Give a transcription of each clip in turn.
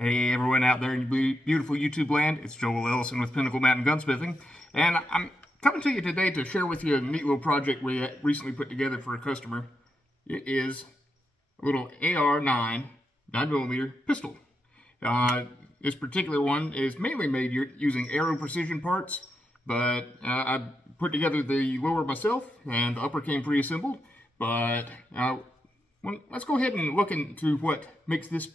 Hey everyone out there in beautiful YouTube land, it's Joel Ellison with Pinnacle Gunsmithing, and I'm coming to you today to share with you a neat little project we recently put together for a customer. It is a little AR-9 9mm pistol. This particular one is mainly made using aero precision parts, but I put together the lower myself and the upper came pre-assembled. But let's go ahead and look into what makes this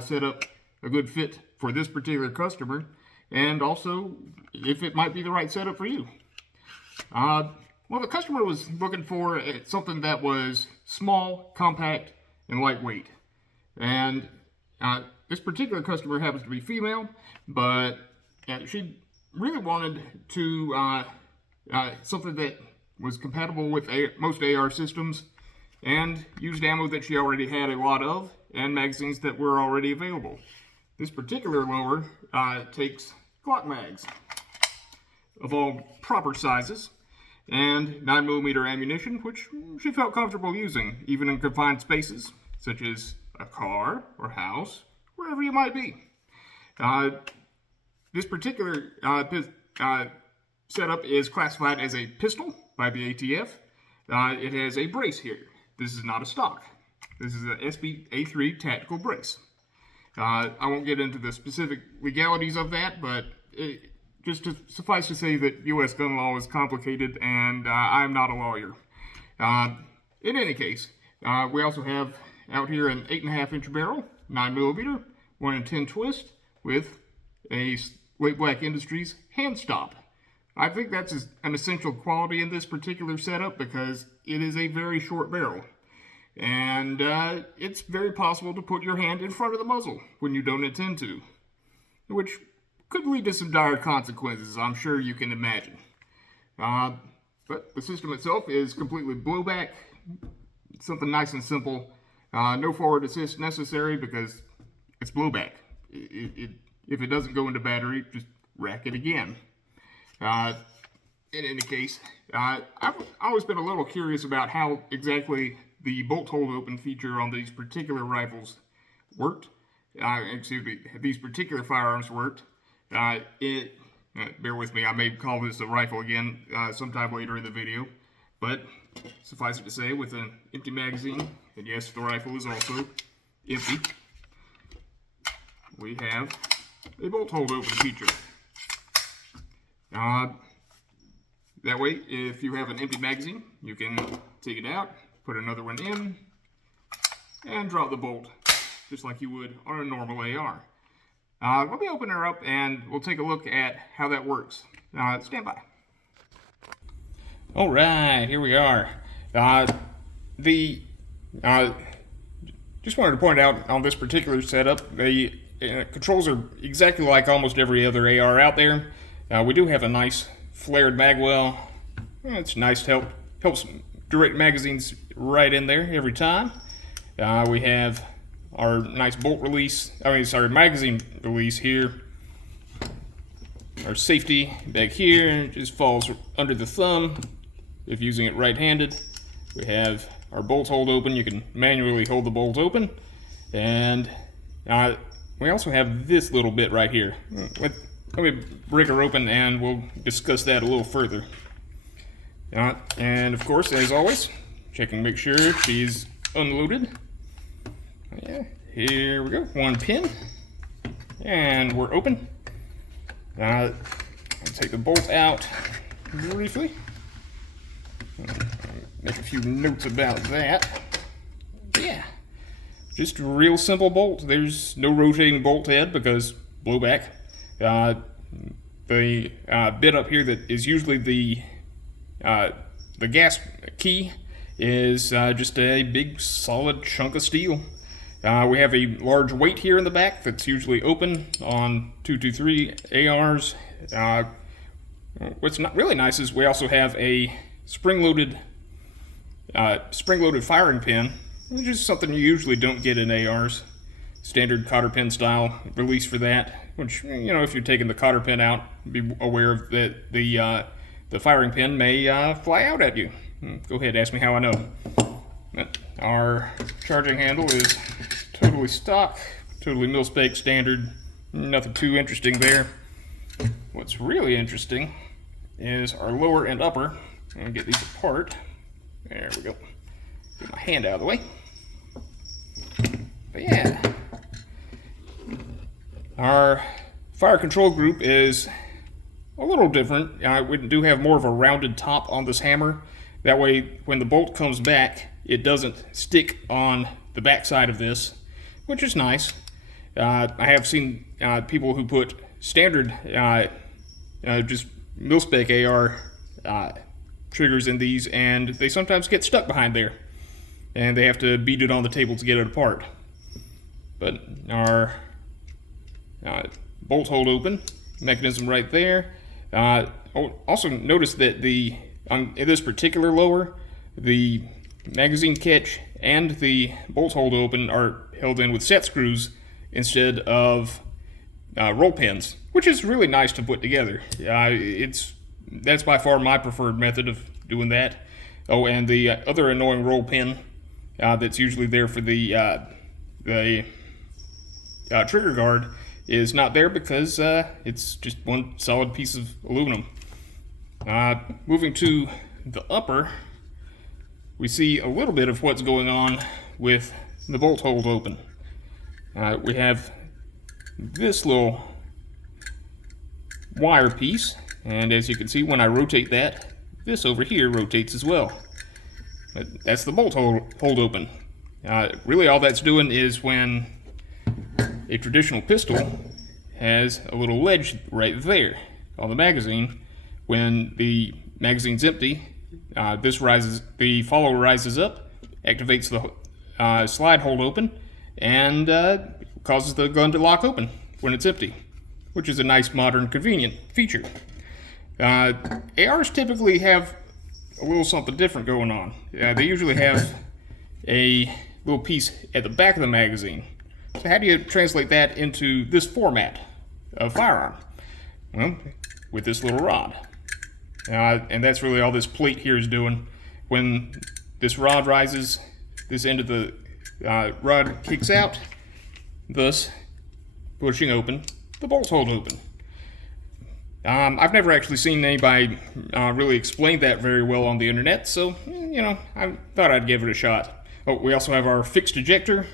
setup a good fit for this particular customer, and also if it might be the right setup for you. Well, the customer was looking for something that was small, compact, and lightweight. And this particular customer happens to be female, but she really wanted to something that was compatible with most AR systems and used ammo that she already had a lot of and magazines that were already available. This particular lower takes Glock mags of all proper sizes and 9mm ammunition, which she felt comfortable using, even in confined spaces, such as a car or house, wherever you might be. This particular setup is classified as a pistol by the ATF. It has a brace here. This is not a stock. This is an SB-A3 tactical brace. I won't get into the specific legalities of that, but just to suffice to say that U.S. gun law is complicated, and I'm not a lawyer. In any case, we also have out here an 8.5-inch barrel, 9mm, 1-in-10 twist with a Late Black Industries hand stop. I think that's an essential quality in this particular setup because it is a very short barrel. And it's very possible to put your hand in front of the muzzle when you don't intend to, which could lead to some dire consequences, I'm sure you can imagine. But the system itself is completely blowback, something nice and simple. No forward assist necessary because it's blowback. If it doesn't go into battery, just rack it again. In any case, I've always been a little curious about how exactly the bolt hold open feature on these particular rifles worked. These particular firearms worked. Bear with me, I may call this a rifle again sometime later in the video, but suffice it to say, with an empty magazine, and yes, the rifle is also empty, we have a bolt hold open feature. That way, if you have an empty magazine, you can take it out, put another one in, and drop the bolt, just like you would on a normal AR. Let me open her up and we'll take a look at how that works. Stand by. Alright, here we are. Just wanted to point out on this particular setup, the controls are exactly like almost every other AR out there. We do have a nice flared mag well. It's nice to helps direct magazines right in there every time. We have our nice magazine release here. Our safety back here just falls under the thumb if using it right-handed. We have our bolt hold open. You can manually hold the bolt open. And we also have this little bit right here. Let me break her open and we'll discuss that a little further. And of course, as always, checking to make sure she's unloaded. Yeah, here we go. One pin. And we're open. I'll take the bolt out briefly. Make a few notes about that. Yeah, just a real simple bolt. There's no rotating bolt head because blowback. The bit up here that is usually the gas key is just a big solid chunk of steel. We have a large weight here in the back that's usually open on 223 ARs. What's not really nice is we also have a spring-loaded firing pin, which is something you usually don't get in ARs. Standard cotter pin style release for that, which, you know, if you're taking the cotter pin out, be aware of that the firing pin may fly out at you. Go ahead, ask me how I know. Our charging handle is totally stock, totally mil-spec standard, nothing too interesting there. What's really interesting is our lower and upper. I'm gonna get these apart. There we go. Get my hand out of the way. But yeah, our fire control group is a little different. We do have more of a rounded top on this hammer. That way, when the bolt comes back, it doesn't stick on the back side of this, which is nice. I have seen people who put standard, just mil-spec AR triggers in these, and they sometimes get stuck behind there, and they have to beat it on the table to get it apart. But our bolt hold open mechanism right there. Also notice that in this particular lower, the magazine catch and the bolt hold open are held in with set screws instead of roll pins, which is really nice to put together. That's by far my preferred method of doing that. Oh, and the other annoying roll pin that's usually there for the trigger guard is not there because it's just one solid piece of aluminum. Moving to the upper, we see a little bit of what's going on with the bolt hold open. We have this little wire piece, and as you can see, when I rotate that, this over here rotates as well. But that's the bolt hold open. Really all that's doing is when a traditional pistol has a little ledge right there on the magazine. When the magazine's empty, the follower rises up, activates the slide hold open, and causes the gun to lock open when it's empty, which is a nice, modern, convenient feature. ARs typically have a little something different going on. They usually have a little piece at the back of the magazine. So how do you translate that into this format of firearm? Well, with this little rod. And that's really all this plate here is doing. When this rod rises, this end of the rod kicks out, thus pushing open the bolt hold open. I've never actually seen anybody really explain that very well on the internet, so, I thought I'd give it a shot. Oh, we also have our fixed ejector.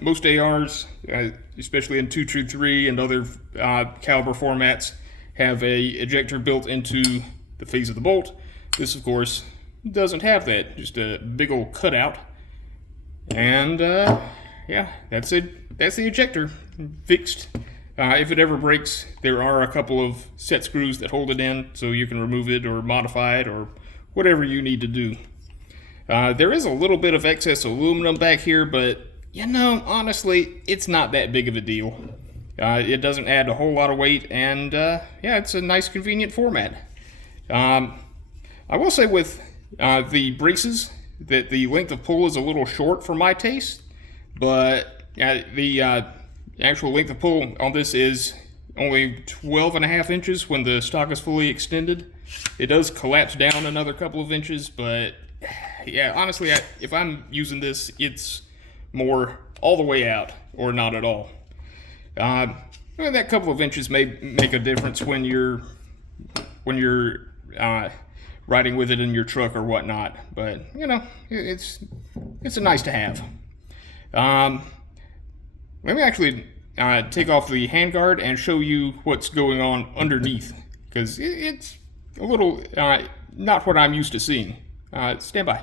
Most ARs, especially in 223 and other caliber formats, have a ejector built into the face of the bolt. This, of course, doesn't have that. Just a big old cutout. And, yeah, that's it. That's the ejector. Fixed. If it ever breaks, there are a couple of set screws that hold it in, so you can remove it or modify it or whatever you need to do. There is a little bit of excess aluminum back here, but, honestly, it's not that big of a deal. It doesn't add a whole lot of weight, and, yeah, it's a nice, convenient format. I will say with the braces that the length of pull is a little short for my taste, but the actual length of pull on this is only 12.5 inches when the stock is fully extended. It does collapse down another couple of inches, but yeah, honestly, if I'm using this, it's more all the way out or not at all. That couple of inches may make a difference when you're riding with it in your truck or whatnot, but it's a nice to have. Let me actually take off the handguard and show you what's going on underneath, because it's a little not what I'm used to seeing. Stand by.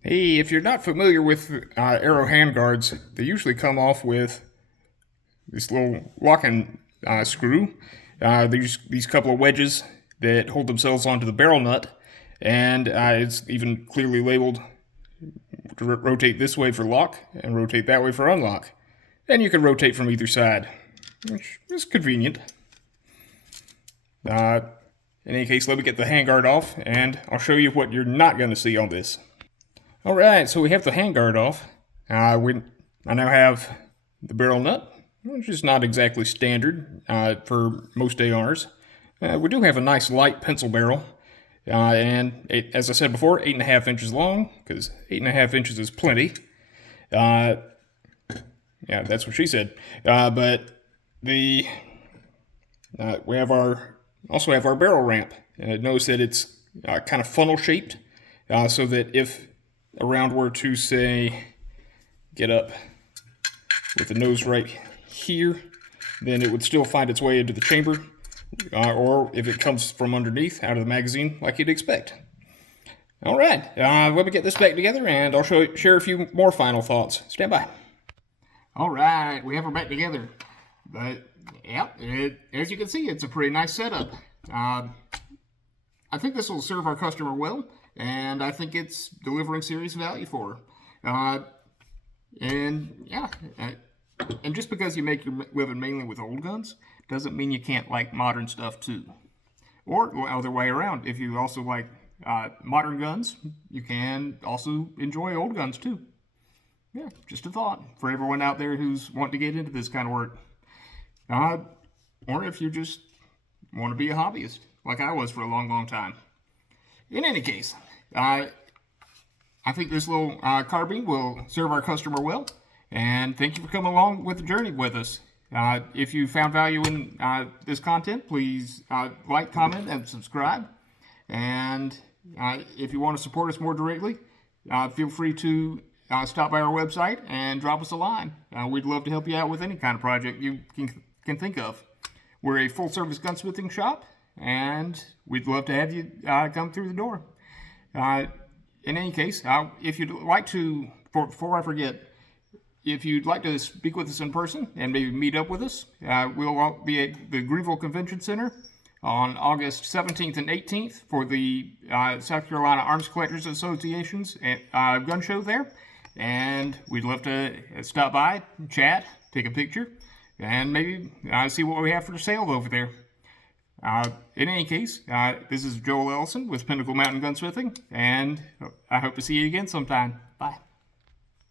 Hey, if you're not familiar with Arrow handguards, they usually come off with this little locking screw. These couple of wedges that hold themselves onto the barrel nut, and it's even clearly labeled to rotate this way for lock and rotate that way for unlock. And you can rotate from either side, which is convenient. In any case, let me get the handguard off, and I'll show you what you're not going to see on this. Alright, so we have the handguard off. I now have the barrel nut, which is not exactly standard for most ARs. We do have a nice light pencil barrel, and as I said before, 8.5 inches long, because 8.5 inches is plenty. Yeah, that's what she said. But the we have our also have our barrel ramp. Notice that it's kind of funnel shaped, so that if a round were to say get up with the nose right here, then it would still find its way into the chamber, or if it comes from underneath out of the magazine like you'd expect. All right, let me get this back together and I'll share a few more final thoughts. Stand by. All right, we have her back together. But, yeah, as you can see, it's a pretty nice setup. I think this will serve our customer well, and I think it's delivering serious value for her. And, yeah, and just because you make your living mainly with old guns doesn't mean you can't like modern stuff too. Or the other way around, if you also like modern guns, you can also enjoy old guns too. Yeah, just a thought for everyone out there who's wanting to get into this kind of work. Or if you just want to be a hobbyist, like I was for a long, long time. In any case, I think this little carbine will serve our customer well, and thank you for coming along with the journey with us. If you found value in this content, please like, comment, and subscribe. And if you want to support us more directly, feel free to stop by our website and drop us a line. We'd love to help you out with any kind of project you can think of. We're a full-service gunsmithing shop, and we'd love to have you come through the door. In any case, if you'd like to, before I forget, if you'd like to speak with us in person and maybe meet up with us, we'll be at the Greenville Convention Center on August 17th and 18th for the South Carolina Arms Collectors Association's gun show there. And we'd love to stop by, chat, take a picture, and maybe see what we have for sale over there. In any case, this is Joel Ellison with Pinnacle Mountain Gunsmithing, and I hope to see you again sometime.